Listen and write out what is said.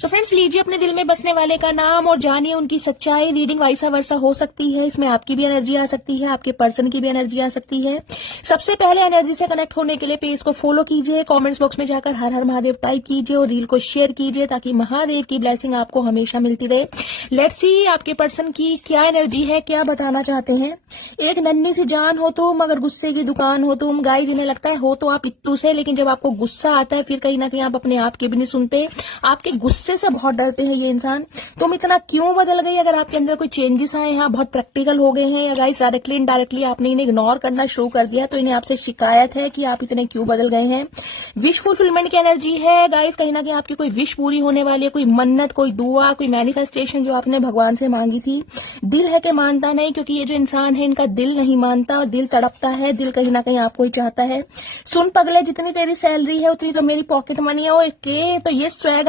तो फ्रेंड्स, लीजिए अपने दिल में बसने वाले का नाम और जानिए उनकी सच्चाई। रीडिंग वाइसा वर्सा हो सकती है, इसमें आपकी भी एनर्जी आ सकती है, आपके पर्सन की भी एनर्जी आ सकती है। सबसे पहले एनर्जी से कनेक्ट होने के लिए पेज को फॉलो कीजिए, कमेंट्स बॉक्स में जाकर हर हर महादेव टाइप कीजिए और रील को शेयर कीजिए ताकि महादेव की ब्लेसिंग आपको हमेशा मिलती रहे। लेट्स सी आपके पर्सन की क्या एनर्जी है, क्या बताना चाहते हैं। एक नन्ही सी जान हो तुम, मगर गुस्से की दुकान हो तुम। गाइस, इन्हें लगता है हो तो आप इत्तू से, लेकिन जब आपको गुस्सा आता है फिर कहीं ना कहीं आप अपने आप के भी नहीं सुनते। आपके गुस्से से बहुत डरते हैं ये इंसान। तुम इतना क्यों बदल गई? अगर आपके अंदर कोई चेंजेस आए हैं, बहुत प्रैक्टिकल हो गए हैं, या गाइस डायरेक्टली इनडायरेक्टली आपने इन्हें इग्नोर करना शुरू कर दिया, तो इन्हें आपसे शिकायत है कि आप इतने क्यों बदल गए हैं। विश फुलफिलमेंट की एनर्जी है गाइस, कहीं ना कहीं आपकी कोई विश पूरी होने वाली है, कोई मन्नत, कोई दुआ, कोई मैनिफेस्टेशन जो आपने भगवान से मांगी थी। दिल है कि मानता नहीं, क्योंकि ये जो इंसान है इनका दिल नहीं मानता और दिल तड़पता है, दिल कहीं ना कहीं आपको ही चाहता है। सुन पगले, जितनी तेरी सैलरी है उतनी तो मेरी पॉकेट मनी है। ओके, तो ये स्वैग